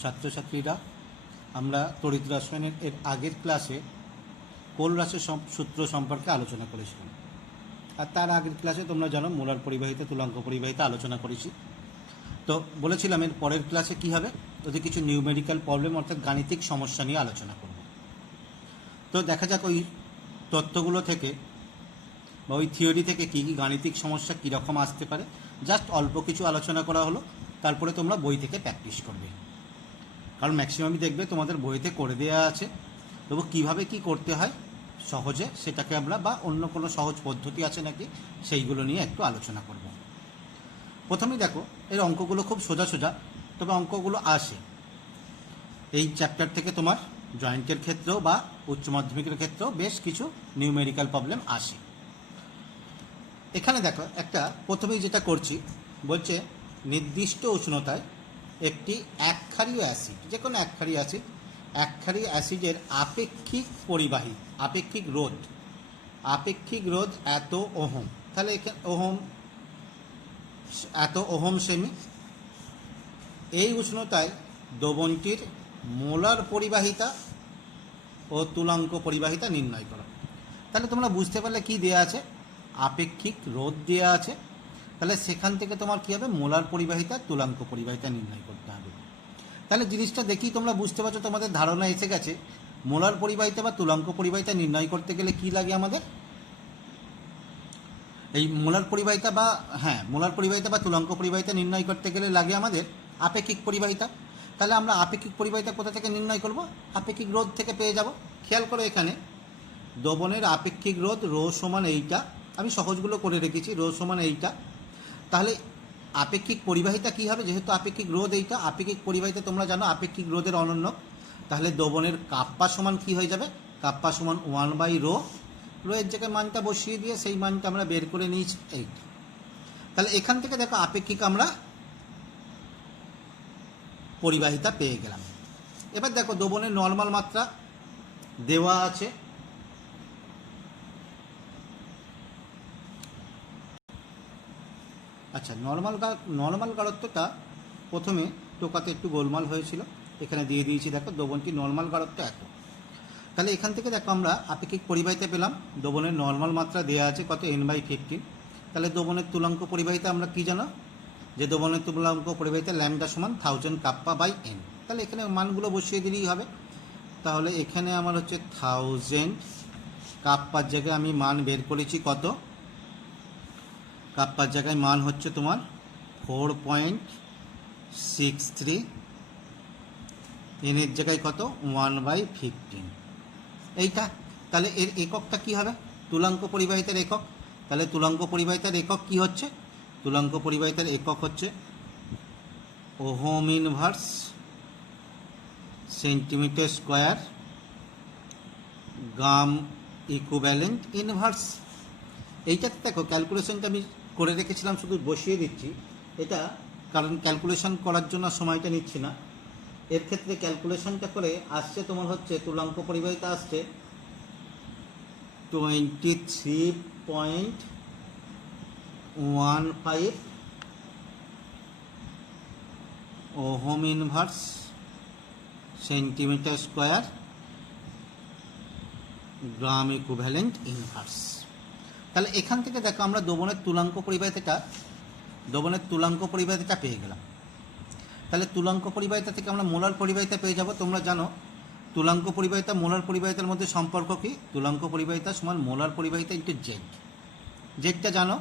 ছাত্রছাত্রীরা, আমরা তড়িৎ রসায়নের এর আগের ক্লাসে কোলরাসের সূত্র সম্পর্কে আলোচনা করেছিলাম, আর তার আগের ক্লাসে তোমরা জানো মোলার পরিবাহিতা, তুলাঙ্ক পরিবাহিতা আলোচনা করেছি। তো বলেছিলাম এর পরের ক্লাসে কী হবে, ওদের কিছু নিউমেরিক্যাল প্রবলেম অর্থাৎ গাণিতিক সমস্যা নিয়ে আলোচনা করব। তো দেখা যাক ওই তত্ত্বগুলো থেকে বা ওই থিওরি থেকে কী কী গাণিতিক সমস্যা কীরকম আসতে পারে, জাস্ট অল্প কিছু আলোচনা করা হলো, তারপরে তোমরা বই থেকে প্র্যাকটিস করবে। কারণ ম্যাক্সিমামই দেখবে তোমাদের বইতে করে দেওয়া আছে, তবু কীভাবে কি করতে হয় সহজে সেটাকে আমরা, বা অন্য কোনো সহজ পদ্ধতি আছে নাকি, সেইগুলো নিয়ে একটু আলোচনা করব। প্রথমেই দেখো এর অঙ্কগুলো খুব সোজা সোজা, তবে অঙ্কগুলো আসে এই চ্যাপ্টার থেকে তোমার জয়েন্টের ক্ষেত্রেও বা উচ্চ মাধ্যমিকের ক্ষেত্রেও বেশ কিছু নিউমেরিক্যাল প্রবলেম আসে। এখানে দেখো একটা প্রথমেই যেটা করছি, বলছে নির্দিষ্ট উষ্ণতায় একটি একক্ষারীয় অ্যাসিড, যে কোনো একক্ষারীয় অ্যাসিডের আপেক্ষিক রোধ এত ওহম। তাহলে এখানে এত ওহম সেমি। এই উষ্ণতায় দ্রবণটির মোলার পরিবাহিতা ও তুলাঙ্ক পরিবাহিতা নির্ণয় করা। তাহলে তোমরা বুঝতে পারলে কি দেয়া আছে, আপেক্ষিক রোধ দেওয়া আছে, তাহলে সেখান থেকে তোমার কী হবে, মোলার পরিবাহিতা, তুলাঙ্ক পরিবাহিতা নির্ণয় করতে হবে। তাহলে জিনিসটা দেখি তোমরা বুঝতে পারছো, তোমাদের ধারণা এসে গেছে মোলার পরিবাহিতা বা তুলাঙ্ক পরিবাহিতা নির্ণয় করতে গেলে কি লাগে আমাদের। এই মোলার পরিবাহিতা বা তুলাঙ্ক পরিবাহিতা নির্ণয় করতে গেলে লাগে আমাদের আপেক্ষিক পরিবাহিতা। তাহলে আমরা আপেক্ষিক পরিবাহিতা কোথা থেকে নির্ণয় করব, আপেক্ষিক রোধ থেকে পেয়ে যাব। খেয়াল করো এখানে দ্রবণের আপেক্ষিক রোধ রো সমান এইটা, আমি সহজগুলো করে রেখেছি, রো সমান এইটা। তাহলে আপেক্ষিক পরিবাহিতা কী হবে, যেহেতু আপেক্ষিক রোধ এইটা, আপেক্ষিক পরিবাহিতা তোমরা জানো আপেক্ষিক রোধের অনন্য। তাহলে দ্রবণের কাপ্পা সমান কী হয়ে যাবে, কাপ্পা সমান 1/ρ। রোয়ের জায়গায় মানটা বসিয়ে দিয়ে সেই মানটা আমরা বের করে নিয়েছি এইটা। তাহলে এখান থেকে দেখো আপেক্ষিক আমরা পরিবাহিতা পেয়ে গেলাম। এবার দেখো দ্রবণের নর্মাল মাত্রা দেওয়া আছে, আচ্ছা নর্মাল গাঢ়ত্বটা প্রথমে টোকাতে একটু গোলমাল হয়েছিল, এখানে দিয়ে দিয়েছি। দেখো দ্রবণটি নর্মাল গাঢ়ত্ব এত। তাহলে এখান থেকে দেখো আমরা আপেক্ষিক পরিবাহিতা পেলাম, দ্রবণের নর্মাল মাত্রা দেওয়া আছে কত, n/15। তাহলে দ্রবণের তুলাঙ্ক পরিবাহিতা আমরা কি জানো, যে দ্রবণের তুলাঙ্ক পরিবাহিতা ল্যামডা সমান 1000 কাপ্পা/n। তাহলে এখানে মানগুলো বসিয়ে দিলেই হবে। তাহলে এখানে আমার হচ্ছে 1000 কাপ্পার জায়গায় আমি মান বের করেছি কত, কাপ্পার জায়গায় মান হচ্ছে তোমার 4.63, এনের জায়গায় কত 1/15 এইটা। তাহলে এর এককটা কি হবে, তুলাঙ্ক পরিবাহিতার একক। তাহলে তুলাঙ্ক পরিবাহিতার একক কি হচ্ছে, তুলাঙ্ক পরিবাহিতার একক হচ্ছে ওহম ইনভার্স সেন্টিমিটার স্কোয়ার গ্রাম ইকুইভ্যালেন্ট ইনভার্স। এইটাতে দেখো ক্যালকুলেশনটা আমি করে রেখেছিলাম, শুধু বসিয়ে দিচ্ছি এটা, কারণ ক্যালকুলেশন করার জন্য সময়টা নিচ্ছি না। এর ক্ষেত্রে ক্যালকুলেশনটা করে আসছে তোমার হচ্ছে তুলাঙ্ক পরিবাহিতা আসছে 23.15 ওহম ইনভার্স সেন্টিমিটার স্কোয়ার গ্রাম ইকুইভ্যালেন্ট ইনভার্স। তাহলে এখান থেকে দেখো আমরা দ্রবণের তুলাঙ্ক পরিবাহিতাটা পেয়ে গেলাম। তাহলে তুলাঙ্ক পরিবাহিতা থেকে আমরা মোলার পরিবাহিতা পেয়ে যাব। তোমরা জানো তুলাঙ্ক পরিবাহিতা মোলার পরিবাহিতার মধ্যে সম্পর্ক কি, তুলাঙ্ক পরিবাহিতা সমান মোলার পরিবাহিতা ইন্টু জেড। জেডটা জানো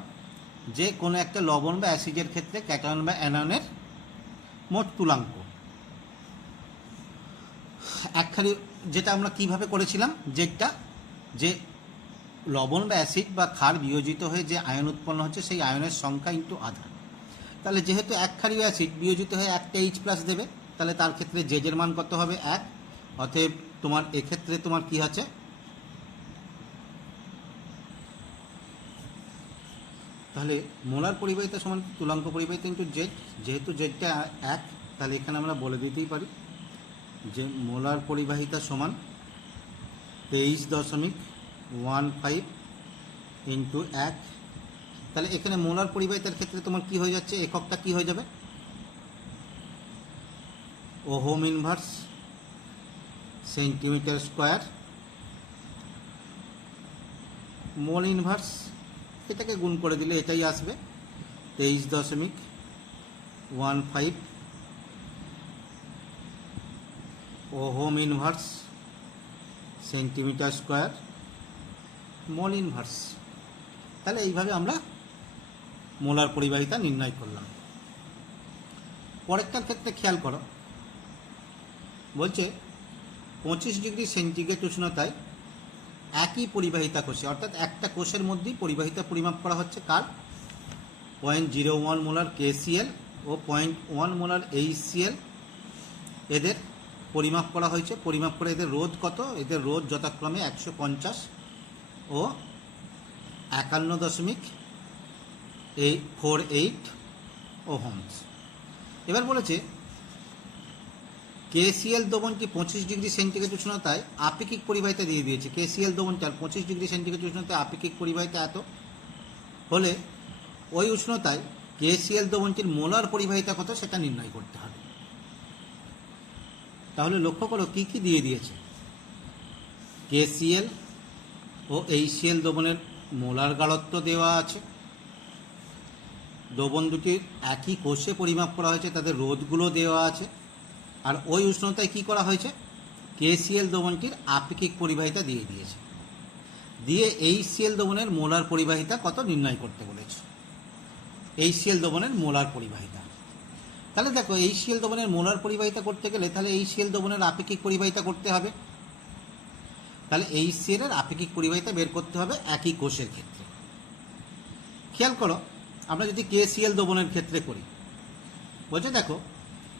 যে কোনো একটা লবণ বা অ্যাসিডের ক্ষেত্রে ক্যাটায়ন বা অ্যানায়নের মোট তুলাঙ্ক। একখালি যেটা আমরা কিভাবে করেছিলাম, জেডটা যে লবণ বা অ্যাসিড বা ক্ষার বিয়োজিত হয়ে যে আয়ন উৎপন্ন হচ্ছে সেই আয়নের সংখ্যা ইন্টু আধার। তাহলে যেহেতু একক্ষারীয় অ্যাসিড বিয়োজিত হয়ে একটা H+ দেবে, তাহলে তার ক্ষেত্রে জেডের মান কত হবে 1। অতএব তোমার এক্ষেত্রে তোমার কি আছে, তাহলে মোলার পরিবাহিতা সমান তুলাঙ্ক পরিবাহিতা ইন্টু জেড। যেহেতু জেডটা 1, তাহলে এখানে আমরা বলে দিতেই পারি যে মোলার পরিবাহিতা সমান 23.15 ইন্টু 1। তাহলে এখানে মোলার পরিবাহিতার ক্ষেত্রে তোমার কি হয়ে যাচ্ছে, এককটা কি হয়ে যাবে, ohm inverse centimetre square mole inverse, এটাকে গুণ করে দিলে এটাই আসবে 23.15 ohm inverse centimetre square mole inverse. তাহলে এইভাবে আমরা মোলার পরিবাহিতা নির্ণয় করলাম। পরেরটার ক্ষেত্রে খেয়াল করো, বলছে 25 ডিগ্রি সেন্টিগ্রেড উষ্ণতায় একই পরিবাহিতা কোষে, অর্থাৎ একটা কোষের মধ্যেই পরিবাহিতা পরিমাপ করা হচ্ছে কার, 0.01 মোলার KCl ও 0.1 মোলার HCl, এদের পরিমাপ করা হয়েছে। পরিমাপ করে এদের রোধ কত, এদের রোধ যথাক্রমে 150 ও 51.48 ওহমস। এবার বলেছে KCl দ্রবণটি 25 ডিগ্রি সেন্টিগ্রেড উষ্ণতায় আপেক্ষিক পরিবাহিতা দিয়ে দিয়েছে। KCl দ্রবণটার 25 ডিগ্রি সেন্টিগ্রেড উষ্ণতায় আপেক্ষিক পরিবাহিতা এত হলে ওই উষ্ণতায় KCl দ্রবণটির মোলার পরিবাহিতা কত সেটা নির্ণয় করতে হবে। তাহলে লক্ষ্য করো কি কি দিয়ে দিয়েছে। KCl ও HCl দ্রবণের মোলার গাঢ়ত্ব দেওয়া আছে, দ্রবণ দুটির একই কোষে পরিমাপ করা হয়েছে, তাদের রোধগুলো দেওয়া আছে, আর ওই উষ্ণতায় কি করা হয়েছে, KCl দ্রবণটির আপেক্ষিক পরিবাহিতা দিয়ে দিয়েছে, দিয়ে HCl দ্রবণের মোলার পরিবাহিতা কত নির্ণয় করতে বলেছে। HCl দ্রবণের মোলার পরিবাহিতা, তাহলে দেখো HCl দ্রবণের মোলার পরিবাহিতা করতে গেলে তাহলে HCl দ্রবণের আপেক্ষিক পরিবাহিতা করতে হবে। তাহলে HCl এর আপেক্ষিক পরিবাহিতা বের করতে হবে একই কোষের ক্ষেত্রে। খেয়াল করো, আমরা যদি KCl দ্রবণের ক্ষেত্রে করি, বলছে দেখো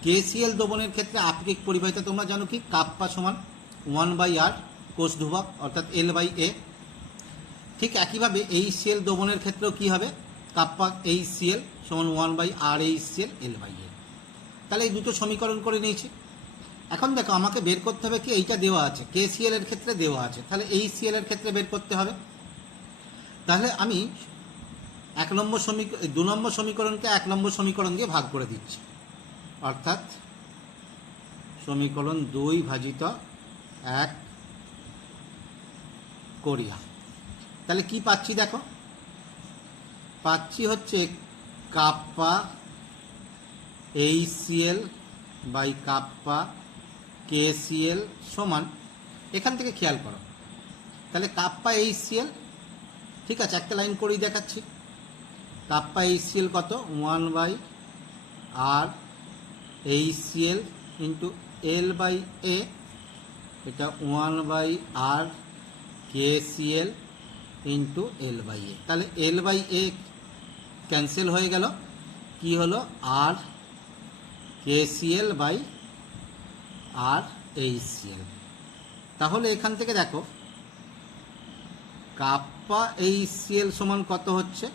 KCl দ্রবণের ক্ষেত্রে আপেক্ষিক পরিবাহিতা তোমরা জানো কি, কাপ্পা সমান 1/r কোষ ধ্রুবক অর্থাৎ L/A। ঠিক একইভাবে HCl দ্রবণের ক্ষেত্রেও কি হবে, কাপ্পা HCl সমান 1/r HCl L/A। তাহলে এই দুটো সমীকরণ করে নিয়েছি। এখন দেখো আমাকে বের করতে হবে কি, এইটা দেওয়া আছে KCl এর ক্ষেত্রে দেওয়া আছে, তাহলে HCl এর ক্ষেত্রে বের করতে হবে। তাহলে আমি 2 নম্বর সমীকরণকে 1 নম্বর সমীকরণ দিয়ে ভাগ করে দিচ্ছি, অর্থাৎ সমীকরণ 2/1 করিয়া। তাহলে কি পাচ্ছি দেখো, পাচ্ছি হচ্ছে kappa HCl by kappa KCl সমান, এখান থেকে খেয়াল করো, তাহলে কাপ্পা HCl, ঠিক আছে একটা লাইন করেই দেখাচ্ছি। কাপ্পা HCl কত, 1/r HCl ইন্টু L/A, এটা 1/r KCl ইন্টু L/A। তাহলে L/A ক্যান্সেল হয়ে গেল, কি হলো r KCl by r HCl। তাহলে এখান থেকে দেখো কাপ্পা HCl সমান কত হচ্ছে,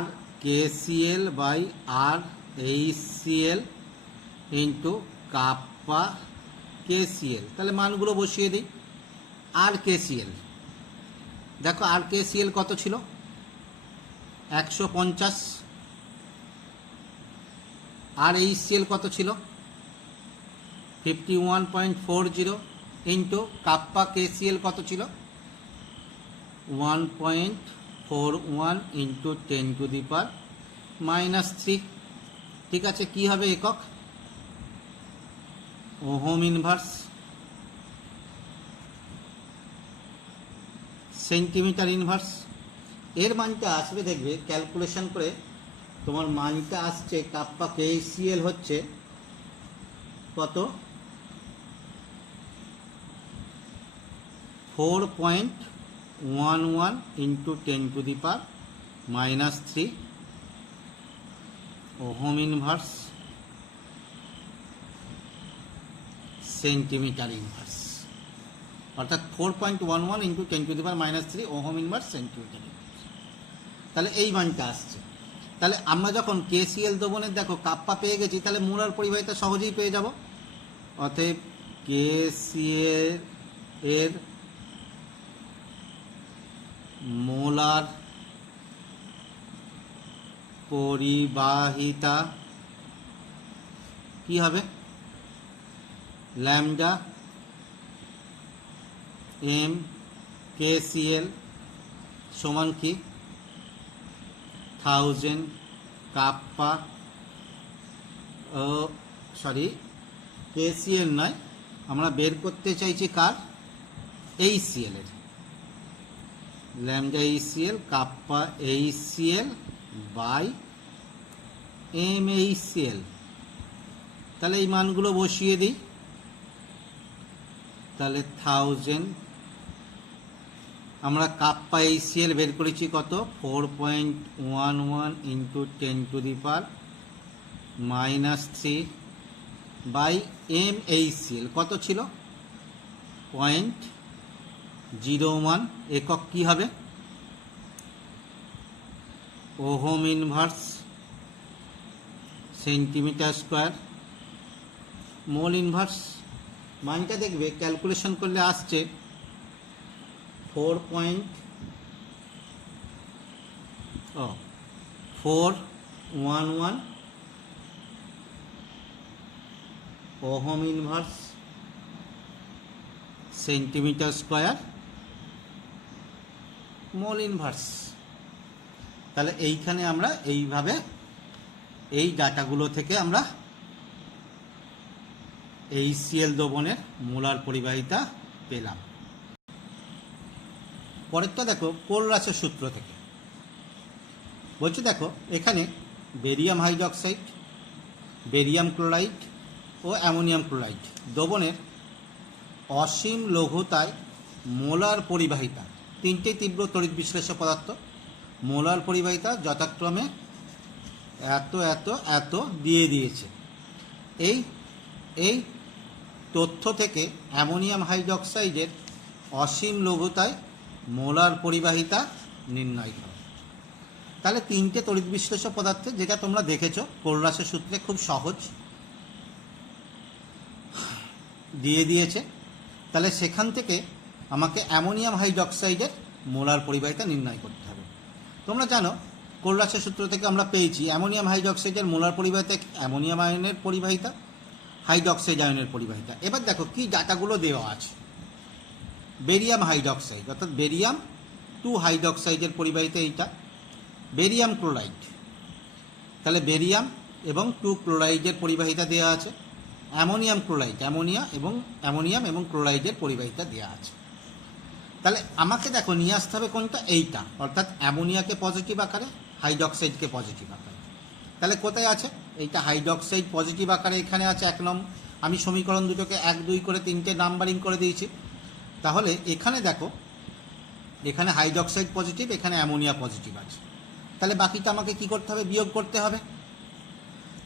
r KCl by r HCl into kappa KCl। তাহলে মানগুলো বসিয়ে দিই। r KCl দেখো r KCl কত ছিল, 150, আর HCl কত ছিল, 51.40 ইন্টু কাপ্পা KCl কত ছিল, 1.41 ইন্টু 10⁻³ ঠিক আছে। কি হবে একক, ওহম ইনভার্স সেন্টিমিটার ইনভার্স। এর মানটা আসবে, দেখবে ক্যালকুলেশন করে তোমার মানটা আসছে, কাপ্পা KCl হচ্ছে কত, 4.11 into 10⁻³ ohm inverse centimetre inverse, অর্থাৎ 4.11 into 10⁻³ ohm inverse centimetre inverse. তাহলে এই মানটা আসছে। তাহলে আমরা যখন KCl দ্রবণের দেখো কাপ্পা পেয়ে গেছি, তাহলে মোলার পরিবাহিতা সহজেই পেয়ে যাব। অতএব KCl এর মোলার পরিবাহিতা কি হবে, ল্যামডা এম KCl সমান কি 1000 কাপ্পা KCl নয়, আমরা বের করতে চাইছি কার HCl এর, lambda HCl kappa HCl by MHCl। তাহলে এই মানগুলো বসিয়ে দিই, তাহলে 1000, আমরা কাপ্পা HCl বের করেছি কত 4.11 ইন্টু 10⁻³ বাই MHCl কত ছিল 0.01, একক কি হবে ohm inverse centimetre square mole inverse. মানটা দেখবে ক্যালকুলেশন করলে আসছে 4.411 ohm inverse centimetre square mole inverse. তাহলে এইখানে আমরা এইভাবে এই ডাটাগুলো থেকে আমরা HCl দ্রবণের মোলার পরিবাহিতা পেলাম। পরেরটা দেখো কোলরাসের সূত্র থেকে বলছে, দেখো এখানে বেরিয়াম হাইড্রক্সাইড, বেরিয়াম ক্লোরাইড ও অ্যামোনিয়াম ক্লোরাইড দ্রবণের অসীম লঘুতায় মোলার পরিবাহিতা, তিনটে তীব্র তড়িৎ বিশ্লেষ্য পদার্থ, মোলার পরিবাহিতা যথাক্রমে এত এত এত দিয়ে দিয়েছে। এই এই তথ্য থেকে অ্যামোনিয়াম হাইড্রক্সাইডের অসীম লঘুতায় মোলার পরিবাহিতা নির্ণয় করো। তাহলে তিনটে তড়িৎ বিশ্লেষ্য পদার্থে, যেটা তোমরা দেখেছো কোলরাসের সূত্রে খুব সহজ দিয়ে দিয়েছে, তাহলে সেখান থেকে আমাকে অ্যামোনিয়াম হাইড্রক্সাইডের মোলার পরিবাহিতা নির্ণয় করতে হবে। তোমরা জানো কোলরাসের সূত্র থেকে আমরা পেয়েছি অ্যামোনিয়াম হাইড্রক্সাইডের মোলার পরিবাহিতা অ্যামোনিয়াম আয়নের পরিবাহিতা, হাইড্রক্সাইড আয়নের পরিবাহিতা। এবার দেখো কি ডাটাগুলো দেওয়া আছে। বেরিয়াম হাইড্রক্সাইড অর্থাৎ বেরিয়াম 2 হাইড্রক্সাইডের পরিবাহিতা এইটা। বেরিয়াম ক্লোরাইড, তাহলে বেরিয়াম এবং 2 ক্লোরাইডের পরিবাহিতা দেওয়া আছে। অ্যামোনিয়াম ক্লোরাইড, অ্যামোনিয়াম এবং ক্লোরাইডের পরিবাহিতা দেওয়া আছে। তাহলে আমাকে দেখো নিয়ে আসতে হবে কোনটা, এইটা, অর্থাৎ অ্যামোনিয়াকে পজিটিভ আকারে, হাইড্রক্সাইডকে পজিটিভ আকারে। তাহলে কোথায় আছে এইটা, হাইড্রক্সাইড পজিটিভ আকারে এখানে আছে 1 নম্বর। আমি সমীকরণ দুটোকে 1 2 করে 3টে নাম্বারিং করে দিয়েছি। তাহলে এখানে দেখো, এখানে হাইড্রক্সাইড পজিটিভ, এখানে অ্যামোনিয়া পজিটিভ আছে। তাহলে বাকিটা আমাকে কি করতে হবে, বিয়োগ করতে হবে।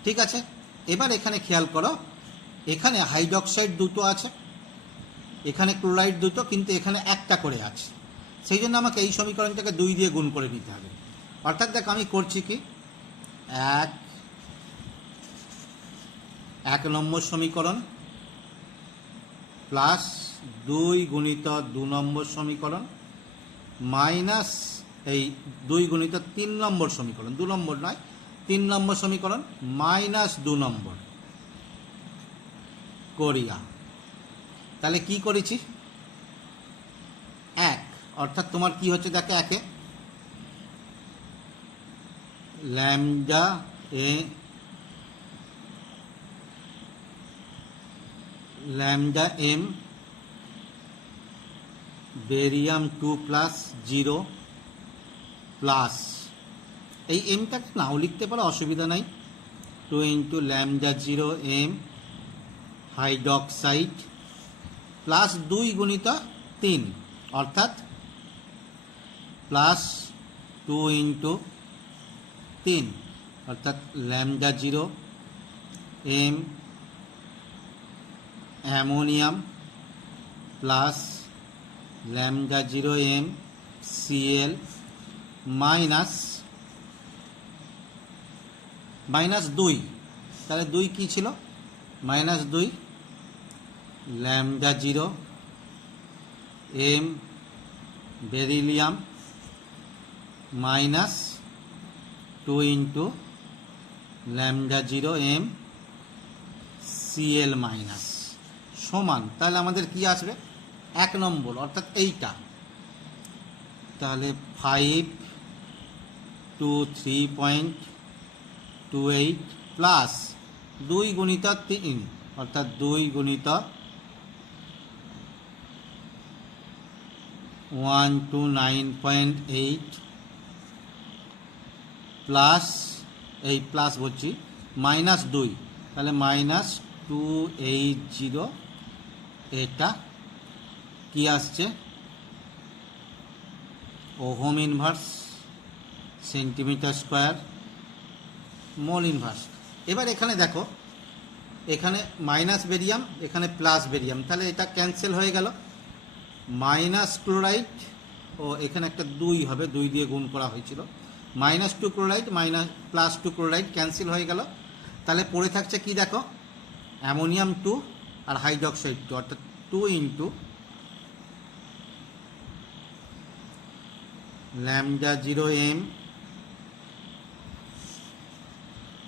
ঠিক আছে, এবার এখানে খেয়াল করো, এখানে হাইড্রক্সাইড দুটো আছে, এখানে ক্লোরাইড দুটো, কিন্তু এখানে একটা করে আছে। সেই জন্য আমাকে এই সমীকরণটাকে 2 দিয়ে গুণ করে নিতে হবে। অর্থাৎ দেখো আমি করছি কি, 1 নম্বর সমীকরণ প্লাস 2 গুণিত 2 নম্বর সমীকরণ মাইনাস এই 2 গুণিত 3 নম্বর সমীকরণ, 2 নম্বর নয় 3 নম্বর সমীকরণ মাইনাস 2 নম্বর করিয়া। তাহলে কি করেছি, 1, অর্থাৎ তোমার কি হচ্ছে দেখো, 1 lambda M barium 2 plus 0 plus, এই এমটাকে নাও লিখতে পারো, অসুবিধা নাই, 2 into lambda 0 M hydroxide plus 2 গুণিত 3, অর্থাৎ প্লাস 2 ইন্টু 3, অর্থাৎ lambda 0 M ammonium plus lambda 0 M Cl minus 2, তাহলে 2 কি ছিল, -2 lambda 0 M beryllium minus 2 into lambda 0 M Cl minus সমান, তাহলে আমাদের কি আসবে 1 নম্বর অর্থাৎ এইটা। তাহলে 5 to 3.28 প্লাস 2 গুণিত 3 অর্থাৎ 2 গুণিত 1 to 9.8 প্লাস এই প্লাস বলছি -2, তাহলে -280, এটা কি আসছে ohm inverse centimetre square mole inverse. এবার এখানে দেখো, এখানে মাইনাস বেরিয়াম, এখানে প্লাস বেরিয়াম, তাহলে এটা ক্যান্সেল হয়ে গেল। মাইনাস ক্লোরাইড, ও এখানে একটা 2 হবে, 2 দিয়ে গুণ করা হয়েছিল, -2 ক্লোরাইড +2 ক্লোরাইড ক্যান্সেল হয়ে গেল। তাহলে পড়ে থাকছে কি দেখো, অ্যামোনিয়াম 2 আর হাইড্রোক্সাইড 2, অর্থাৎ 2 × λ0m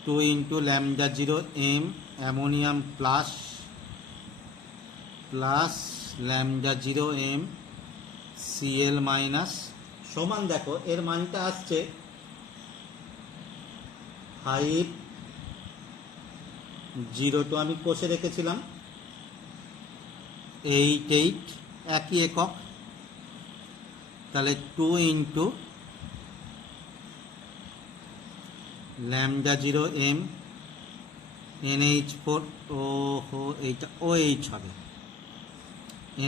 2 × λ0m ammonium plus λ0m Cl minus সমান, দেখো এর মানটা আসছে 502, আমি কষে রেখেছিলাম 88, একই একক। তাহলে 2 × λ0m NH4, এইটা OH হবে,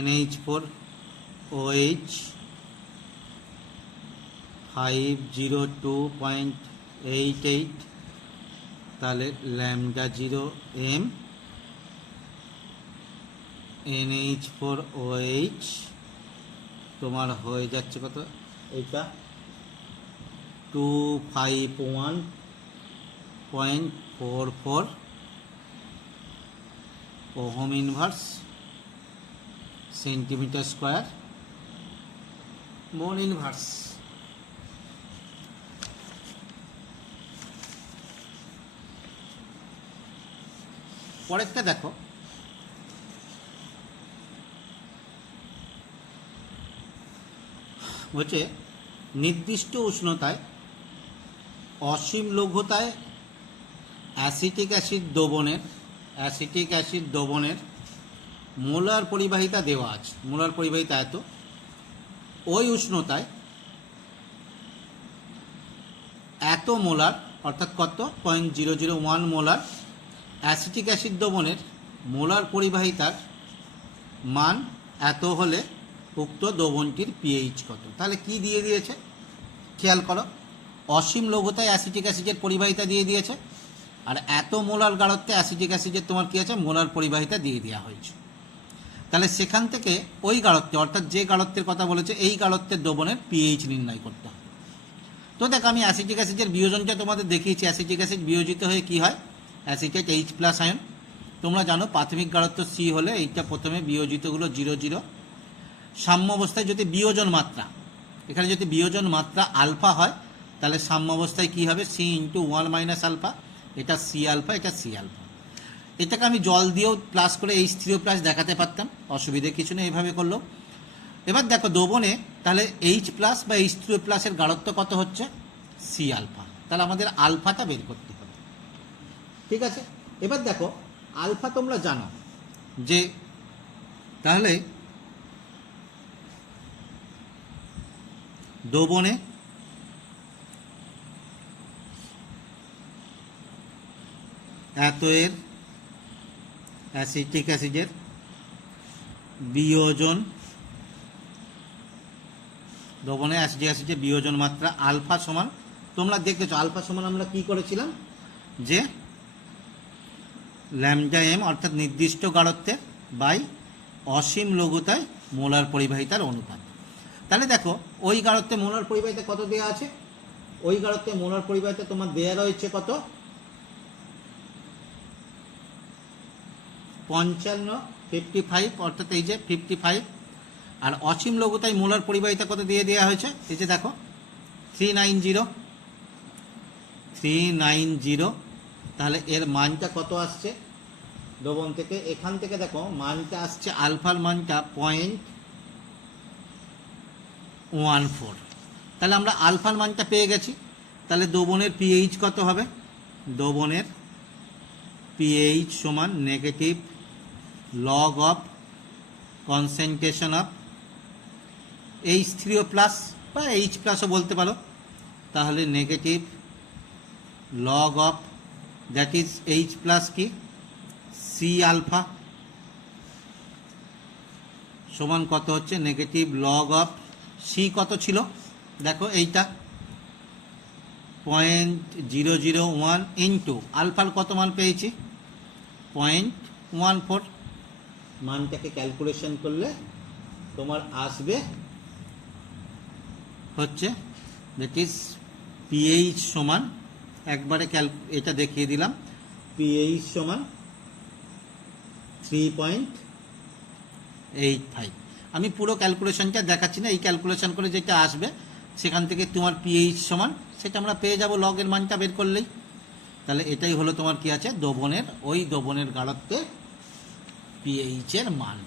NH4OH 502.88, তাহলে λ0m NH4OH তোমার হয়ে যাচ্ছে কত, এইটা 251.44 ohm inverse centimetre square mole inverse. পরেরটা দেখো, হচ্ছে নির্দিষ্ট উষ্ণতায় অসীম লঘুতায় অ্যাসিটিক অ্যাসিড দ্রবণের মোলার পরিবাহিতা দেওয়া আছে, মোলার পরিবাহিতা এত, ওই উষ্ণতায় এত মোলার অর্থাৎ কত 0.001 মোলার অ্যাসিটিক অ্যাসিড দ্রবণের মোলার পরিবাহিতার মান এত হলে উক্ত দ্রবণটির পিএইচ কত। তাহলে কি দিয়ে দিয়েছে খেয়াল করো, অসীম লঘুতায় অ্যাসিটিক অ্যাসিডের পরিবাহিতা দিয়ে দিয়েছে, আর এত মোলার গাঢ়ত্বে অ্যাসিটিক অ্যাসিডের তোমার কী আছে মোলার পরিবাহিতা দিয়ে দেওয়া হয়েছে। তাহলে সেখান থেকে ওই গাঢ়ত্বে অর্থাৎ যে গাঢ়ত্বের কথা বলেছে এই গাঢ়ত্বের দ্রবণের পিএইচ নির্ণয় করতে হবে। তো দেখো আমি অ্যাসিটিক অ্যাসিডের বিয়োজনটা তোমাদের দেখিয়েছি, অ্যাসিটিক অ্যাসিড বিয়োজিত হয়ে কি হয় অ্যাসিটেট H+ আয়ন। তোমরা জানো প্রাথমিক গাঢ়ত্ব C হলে এইটা প্রথমে বিয়োজিতগুলো 0 0, সাম্য অবস্থায় যদি বিয়োজন মাত্রা, এখানে যদি বিয়োজন মাত্রা আলফা হয় তাহলে সাম্য অবস্থায় কী হবে C × 1 - আলফা, এটা C আলফা, এটা C আলফা। এটাকে আমি জল দিয়েও প্লাস করে H3O+ দেখাতে পারতাম, অসুবিধে কিছু নেই, এইভাবে করলো। এবার দেখো দ্রবণে তাহলে H+ বা H3O+ এর গাঢ়ত্ব কত হচ্ছে C আলফা, তাহলে আমাদের আলফাটা বের করতে হবে, ঠিক আছে। এবার দেখো আলফা তোমরা জানো যে, তাহলে দ্রবণে এত এর অ্যাসিটিক অ্যাসিডের বিয়োজন, দ্রবণে অ্যাসিটিক অ্যাসিডের বিয়োজন মাত্রা আলফা সমান, তোমরা দেখেছো আলফা সমান আমরা কি করেছিলাম যে λm অর্থাৎ নির্দিষ্ট গাঢ়ত্বের বাই অসীম লঘুতায় মোলার পরিবাহিতার অনুপাত। তাহলে দেখো ওই গাঢ়ত্বে মোলার পরিবাহিতা কত দেওয়া আছে, ওই গাঢ়ত্বে মোলার পরিবাহিতা তোমার দেওয়া রয়েছে কত 55 অর্থাৎ এই যে 55, আর অসীম লঘুতায় মোলার পরিবাহিতা কত দিয়ে দেওয়া হয়েছে এই যে দেখো 390। তাহলে এর মানটা কত আসছে দ্রবণ থেকে এখান থেকে দেখো মানটা আসছে, আলফার মানটা 0.14। তাহলে আমরা আলফার মানটা পেয়ে গেছি। তাহলে দ্রবণের পিএইচ কত হবে? দ্রবণের পিএইচ সমান negative log of concentration of H3O plus বা H প্লাসও বলতে পারো। তাহলে negative log of that is H plus কি সি আলফা সমান কত হচ্ছে? নেগেটিভ লগ অফ সি কত ছিল দেখো, এইটা 0.001 ইন্টু আলফার কত মান পেয়েছি? 0.14। মানটাকে ক্যালকুলেশন করলে তোমার আসবে হচ্ছে দ্যাট ইজ পিএইচ সমান, একবারে এটা দেখিয়ে দিলাম, পিএইচ সমান 3.85। আমি পুরো ক্যালকুলেশনটা দেখাচ্ছি না, এই ক্যালকুলেশন করে যেটা আসবে সেখান থেকে তোমার পিএইচ সমান সেটা আমরা পেয়ে যাব লগের মানটা বের করলেই। তাহলে এটাই হলো তোমার কি আছে দ্রবণের, ওই দ্রবণের গাঢ়ত্বে পিএইচের মান।